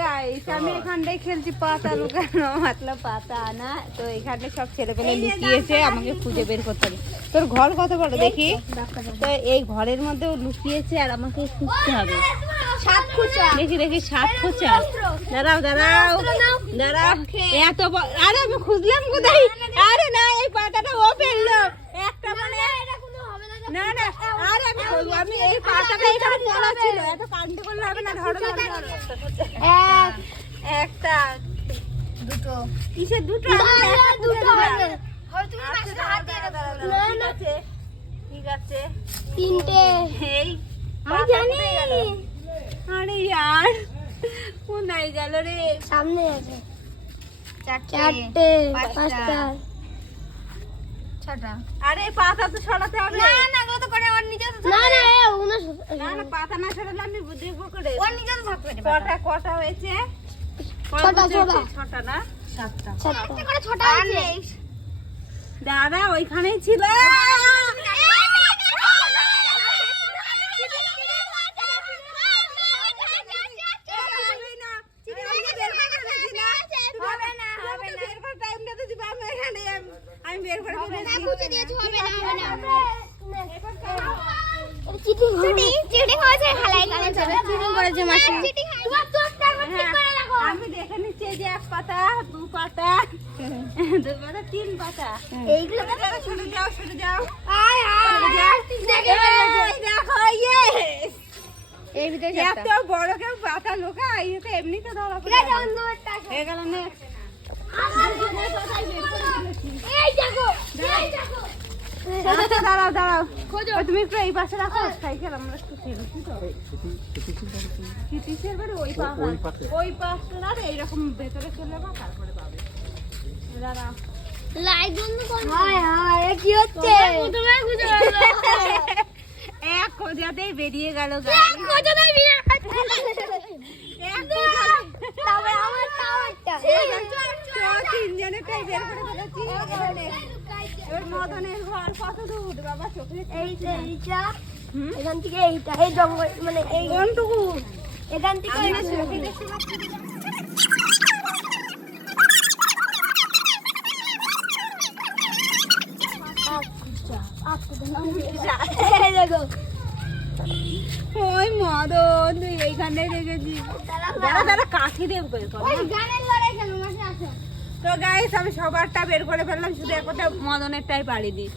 Guys আমি এখানটায় খেলছি পাতা লুকানো মতলব পাতা আনা। তো এখানে সব ছেলেপেলে লুকিয়েছে, আমাকে খুঁজে বের করতে হবে। তোর ঘর কত বড় দেখি? তো এই ঘরের মধ্যে ও লুকিয়েছে আর আমাকে খুঁজতে হবে। দেখি দেখি 7 খোঁচা। দাঁড়াও দাঁড়াও দাঁড়াও, এত আরে আমি খুঁজলাম কোথায়? আরে না, এই পাতাটা ও ফেললো একটা, মানে না না, আরে আমি এই পাতাটা এখানে পড়া ছিল, এত কান্ড করলে হবে না। ধরো একটা দুটো, কিসের দুটো? ঠিক আছে তিনটে। এই আমি জানি। আরে ইয়ার কোথায় গেল রে? সামনে আছে। চারটে, 5টা, 6টা। আরে পাতা তো ছড়াতে হবে। না না, এগুলো তো করে ওর নিচে তো। না না, না না, পাতা না ছড়ালে আমি দেখবো করে। ওর নিচে তো থাকবে। কটা হয়েছে? 6টা না 7টা। 7টা করে 6টা আছে। দাদা ওইখানেই ছিল। আমি বের করে আমি দেখে নিচ্ছি যে 1 পাতা 2 পাতা 2 পাতা 3 পাতা। এইগুলো শুনে যাও শুনে যাও। দেখো এর ভিতরে এত বড় কেউ পাতা লোকা তো এমনি তো ধরা পড়ে হয়ে গেল। না দাঁড়াও দাঁড়াও, তুমি একটু এই পাশে রাখো সাইকেল, আমরা একটু খেলছি তো। কিটিসের বাড়ি ওই পাশটা না, এইরকম ভেতরে চলে যাবো তারপরে পাবে। দাঁড়াও লাইট বন্ধ করো। হায় হায়, কি হচ্ছে? তুমি খুঁজে পারবে। এক খোঁজাতেই বেরিয়ে গেল। এক খোঁজাতেই বেরিয়ে গেল। তবে আমার টাওয়ারটা। তিনজনেরটাই বের করে ফেলেছি। ওর মদনের ঘর কত দূর বাবা? চোখে এইটা এখান থেকে এইটা, এই জঙ্গল মানে এই কোনটুকু? এখান থেকে দেখো। ওই মদন তুই এইখানে রেখেছিস। দাঁড়া দাঁড়া, কাঠি দেব করে। তো গাইস আমি সবারটা বের করে ফেললাম, শুধু একটা মদনেরটাই পাড়ি দিই।